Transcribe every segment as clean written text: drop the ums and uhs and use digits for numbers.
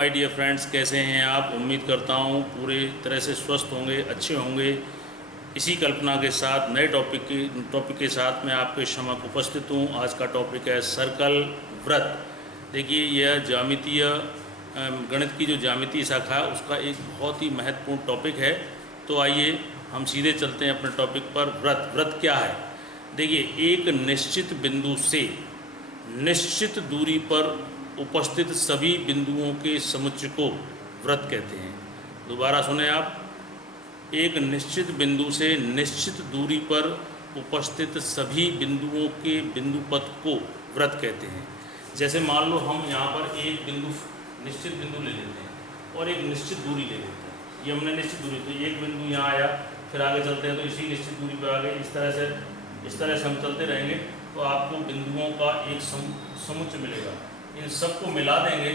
Hi dear friends, कैसे हैं आप। उम्मीद करता हूँ पूरे तरह से स्वस्थ होंगे, अच्छे होंगे। इसी कल्पना के साथ नए टॉपिक के साथ मैं आपके समक्ष उपस्थित हूँ। आज का टॉपिक है सर्कल व्रत। देखिए, यह ज्यामितीय गणित की जो ज्यामितीय शाखा है उसका एक बहुत ही महत्वपूर्ण टॉपिक है। तो आइए हम सीधे चलते हैं अपने टॉपिक पर। व्रत क्या है। देखिए, एक निश्चित बिंदु से निश्चित दूरी पर उपस्थित सभी बिंदुओं के समुच्चय को व्रत कहते हैं। दोबारा सुने आप। एक निश्चित बिंदु से निश्चित दूरी पर उपस्थित सभी बिंदुओं के बिंदुपथ को व्रत कहते हैं। जैसे मान लो हम यहाँ पर एक निश्चित बिंदु ले लेते हैं और एक निश्चित दूरी ले लेते हैं। ये हमने निश्चित दूरी, तो एक बिंदु यहाँ आया, फिर आगे चलते हैं तो इसी निश्चित दूरी पर आगे इस तरह से हम चलते रहेंगे तो आपको बिंदुओं का एक समुच्चय मिलेगा। इन सबको मिला देंगे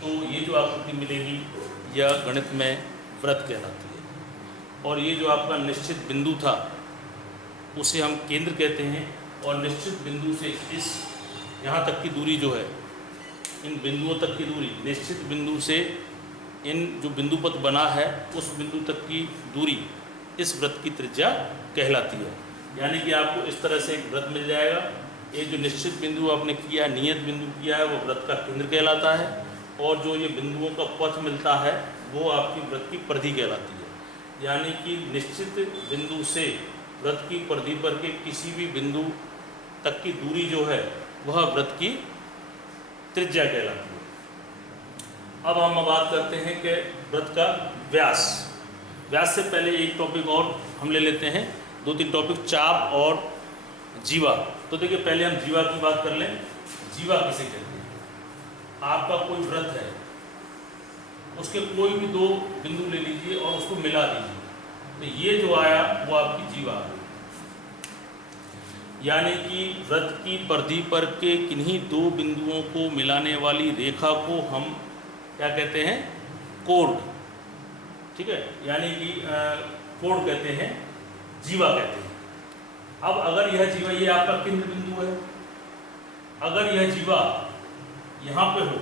तो ये जो आकृति मिलेगी यह गणित में व्रत कहलाती है। और ये जो आपका निश्चित बिंदु था उसे हम केंद्र कहते हैं। और निश्चित बिंदु से इस यहाँ तक की दूरी जो है, इन बिंदुओं तक की दूरी, निश्चित बिंदु से इन जो बिंदुपथ बना है उस बिंदु तक की दूरी इस व्रत की त्रिज्या कहलाती है। यानी कि आपको इस तरह से एक व्रत मिल जाएगा। एक जो निश्चित बिंदु आपने किया, नियत बिंदु किया है, वो व्रत का केंद्र कहलाता है। और जो ये बिंदुओं का पथ मिलता है वो आपकी व्रत की परिधि कहलाती है। यानी कि निश्चित बिंदु से व्रत की परिधि पर के किसी भी बिंदु तक की दूरी जो है वह व्रत की त्रिज्या कहलाती है। अब हम बात करते हैं कि व्रत का व्यास। व्यास से पहले एक टॉपिक और हम ले लेते हैं, 2-3 टॉपिक, चाप और जीवा। तो देखिए, पहले हम जीवा की बात कर लें। जीवा किसे कहते हैं। आपका कोई व्रत है, उसके कोई भी 2 बिंदु ले लीजिए और उसको मिला दीजिए, तो ये जो आया वो आपकी जीवा है। यानी कि व्रत की परिधि पर के किन्हीं 2 बिंदुओं को मिलाने वाली रेखा को हम क्या कहते हैं, कोण। ठीक है, यानी कि कोण कहते हैं, जीवा कहते हैं। अब अगर यह जीवा, ये आपका केंद्र बिंदु है, अगर यह जीवा यहाँ पे हो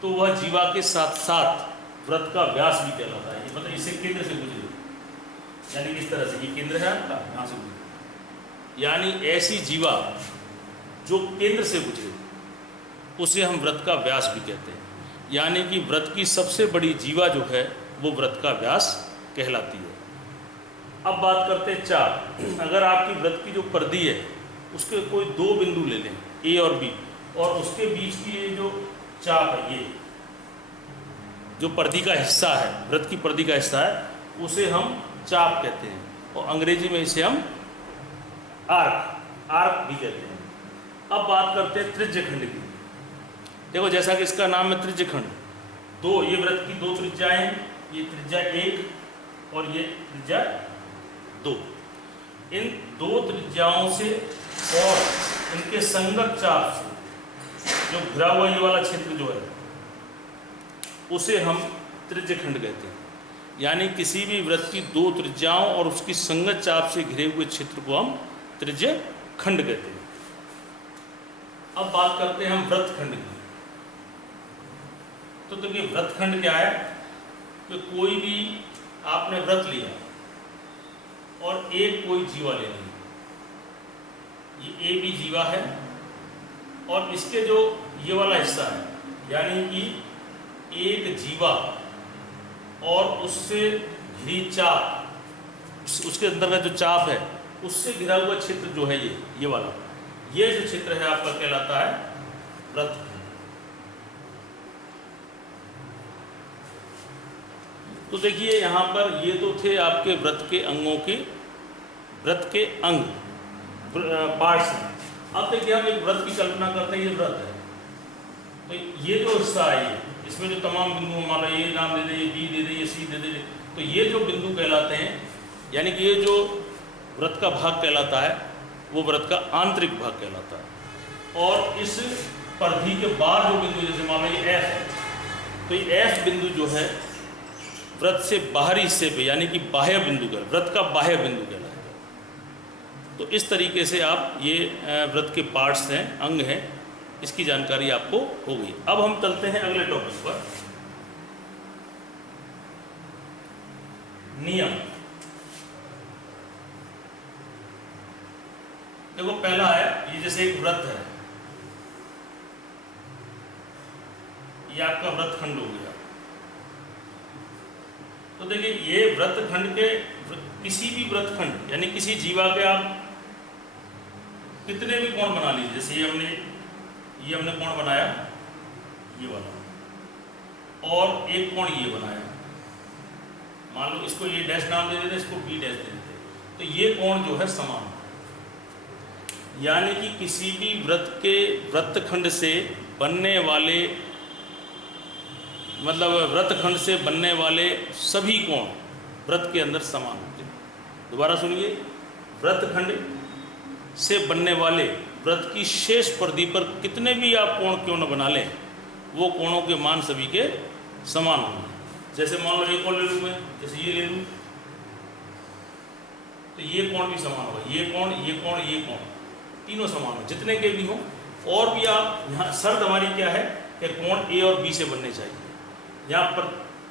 तो वह जीवा के साथ साथ व्रत का व्यास भी कहलाता है। मतलब इसे केंद्र से गुजरे, यानी इस तरह से ये केंद्र है आपका, यहाँ से गुजरे, यानी ऐसी जीवा जो केंद्र से गुजरे उसे हम व्रत का व्यास भी कहते हैं। यानी कि व्रत की सबसे बड़ी जीवा जो है वो व्रत का व्यास कहलाती है। अब बात करते हैं चाप। अगर आपकी व्रत की जो परिधि है उसके कोई 2 बिंदु ले लें, ए और बी, और उसके बीच की ये जो चाप है, ये जो परिधि का हिस्सा है, व्रत की परिधि का हिस्सा है, उसे हम चाप कहते हैं। और अंग्रेजी में इसे हम आर्क भी कहते हैं। अब बात करते हैं त्रिज्यखंड की। देखो, जैसा कि इसका नाम है त्रिज्यखंड, 2, ये व्रत की 2 त्रिज्याएं हैं, ये त्रिज्या 1 और ये त्रिज्या 2। इन 2 त्रिज्याओं से और इनके संगत चाप से जो घिरा हुआ ये वाला क्षेत्र जो है उसे हम त्रिज्यखंड कहते हैं। यानी किसी भी व्रत की 2 त्रिज्याओं और उसकी संगत चाप से घिरे हुए क्षेत्र को हम त्रिज्यखंड कहते हैं। अब बात करते हैं हम व्रतखंड की। तो देखिए, व्रतखंड क्या है कि कोई भी आपने व्रत लिया और एक कोई जीवा ले ली, ये ए बी जीवा है, और इसके जो ये वाला हिस्सा है, यानी कि एक जीवा और उससे घिरी चाप, उसके अंदर का जो चाप है उससे घिरा हुआ क्षेत्र जो है ये वाला, ये जो क्षेत्र है आपका कहलाता है व्रत। तो देखिए, यहाँ पर ये तो थे आपके व्रत के अंगों की, व्रत के अंग, पार्ट्स हैं। अब देखिए, हम एक व्रत की कल्पना करते हैं, ये व्रत है, तो ये जो हिस्सा है, इसमें जो तमाम बिंदु, मान लो ये नाम दे दे, ये बी दे दे, ये सी दे दे, तो ये जो बिंदु कहलाते हैं, यानी कि ये जो व्रत का भाग कहलाता है वो व्रत का आंतरिक भाग कहलाता है। और इस परिधि के बाहर जो बिंदु, जैसे मान लो ये एफ है, तो ये एफ बिंदु जो है व्रत से बाहरी हिस्से पे, यानी कि बाह्य बिंदु का, व्रत का बाह्य बिंदु कहलाता है। तो इस तरीके से आप ये व्रत के पार्ट्स हैं, अंग हैं, इसकी जानकारी आपको हो गई। अब हम चलते हैं अगले टॉपिक पर, नियम। देखो पहला है, ये जैसे एक वृत्त है, ये आपका वृत्तखंड हो गया। तो देखिए ये वृत्तखंड के, किसी भी वृत्तखंड यानी किसी जीवा के आप कितने भी कोण बना लीजिए, जैसे ये हमने कोण बनाया ये वाला, और एक कोण ये बनाया, मान लो इसको ये डैश नाम दे देते, इसको बी डैश दे देते, तो ये कोण जो है समान, यानी कि किसी भी वृत्त के वृत्तखंड से बनने वाले, मतलब वृत्तखंड से बनने वाले सभी कोण वृत्त के अंदर समान होते हैं। दोबारा सुनिए, वृत्तखंड से बनने वाले वृत्त की शेष परिधि पर कितने भी आप कोण क्यों न बना लें, वो कोणों के मान सभी के समान होंगे। जैसे मान लो एक और ले लूँ मैं, जैसे ये ले लूँ, तो ये कोण भी समान होगा, ये कोण, ये कोण, ये कोण, तीनों समान हो, जितने के भी हों। और भी आप यहाँ शर्त हमारी क्या है कि कोण ए और बी से बनने चाहिए। यहाँ पर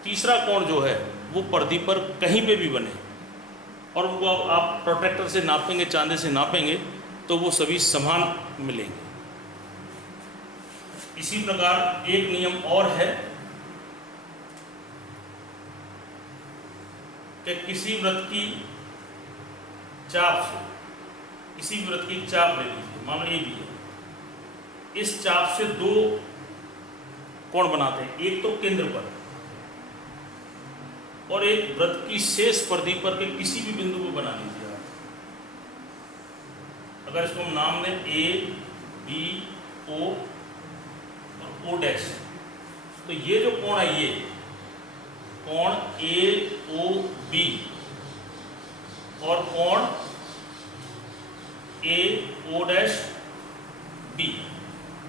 तीसरा कोण जो है वो परिधि पर कहीं पे भी बने, और उनको आप प्रोट्रैक्टर से नापेंगे, चांदे से नापेंगे, तो वो सभी समान मिलेंगे। इसी प्रकार एक नियम और है कि किसी वृत्त की चाप से, किसी वृत्त की चाप ले लीजिए, मान लो ए बी है, इस चाप से दो कोण बनाते हैं, एक तो केंद्र पर और एक वृत्त की शेष परिधि पर के किसी भी बिंदु को बना लीजिए आप। अगर इसको हम नाम दें ए बी ओ और ओ डैश, तो ये जो कोण है, ये कोण ए ओ बी और कोण ए ओ डैश बी,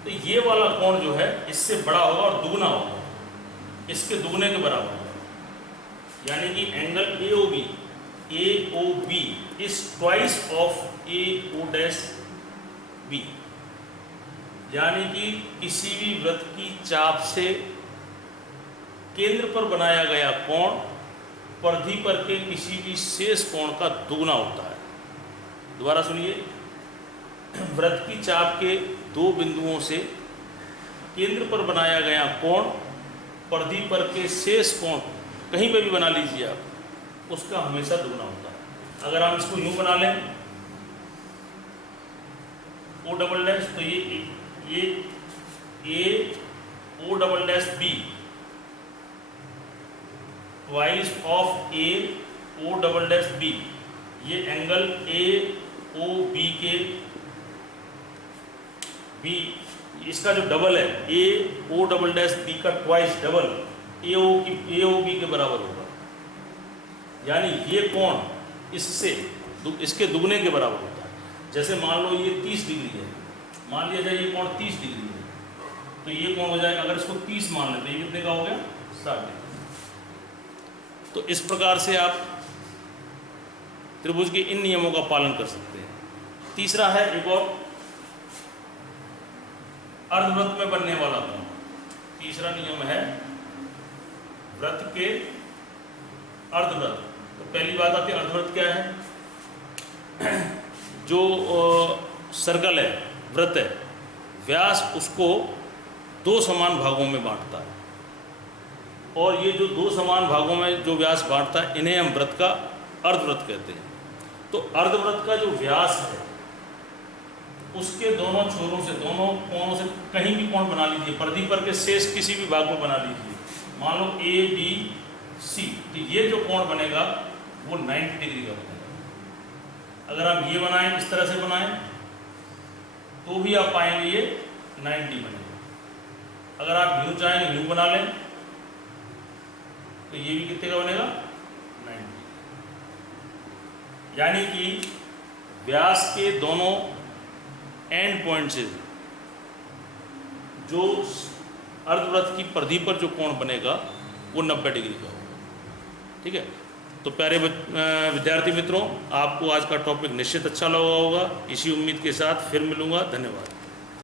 तो ये वाला कोण जो है इससे बड़ा होगा और दुगना होगा, इसके दुगने के बराबर होगा। यानी कि angle A O B is twice of A O dash B, यानी कि किसी भी वृत्त की चाप से केंद्र पर बनाया गया कोण परिधि पर के किसी भी शेष कोण का दुगना होता है। दोबारा सुनिए, वृत्त की चाप के दो बिंदुओं से केंद्र पर बनाया गया कोण परिधि पर के शेष कोण कहीं पे भी बना लीजिए आप, उसका हमेशा दुगना होता है। अगर हम इसको यूं बना लें ओ डबल डैश, तो ये A O double dash B twice of A O double dash B, ये एंगल ए ओ बी के बी, इसका जो डबल है A O double dash B का twice double A O B के बराबर होगा। यानी ये कोण इससे इसके दुगने के बराबर होता है। जैसे मान लो ये 30 डिग्री है, मान लिया जाए ये कोण 30 डिग्री है, तो ये कोण हो जाएगा, अगर इसको 30 मान लेते हैं, ये कितने का हो गया, 60 डिग्री। तो इस प्रकार से आप त्रिभुज के इन नियमों का पालन कर सकते हैं। तीसरा है एक और, अर्धवृत्त में बनने वाला कोण। तीसरा नियम है वृत्त के अर्धवृत्त। तो पहली बात आपकी, अर्धवृत्त क्या है, जो सर्कल है, वृत्त है, व्यास उसको दो समान भागों में बांटता है, और ये जो दो समान भागों में जो व्यास बांटता है, इन्हें हम वृत्त का अर्धवृत्त कहते हैं। तो अर्धवृत्त का जो व्यास है उसके दोनों छोरों से, दोनों कोणों से कहीं भी कोण बना लीजिए, परिधि पर के शेष किसी भी भाग में बना लीजिए, मान लो ए बी सी, तो ये जो कोण बनेगा वो 90 डिग्री का बनेगा। अगर हम ये बनाएं, इस तरह से बनाएं, तो भी आप पाएंगे ये 90 बनेगा। अगर आप यूं चाहें यूं बना लें, तो ये भी कितने का बनेगा, 90। यानी कि व्यास के दोनों एंड पॉइंट से जो अर्धवृत्त की परिधि पर जो कोण बनेगा वो 90 डिग्री का होगा। ठीक है, तो प्यारे विद्यार्थी मित्रों, आपको आज का टॉपिक निश्चित अच्छा लगा होगा। इसी उम्मीद के साथ फिर मिलूंगा। धन्यवाद।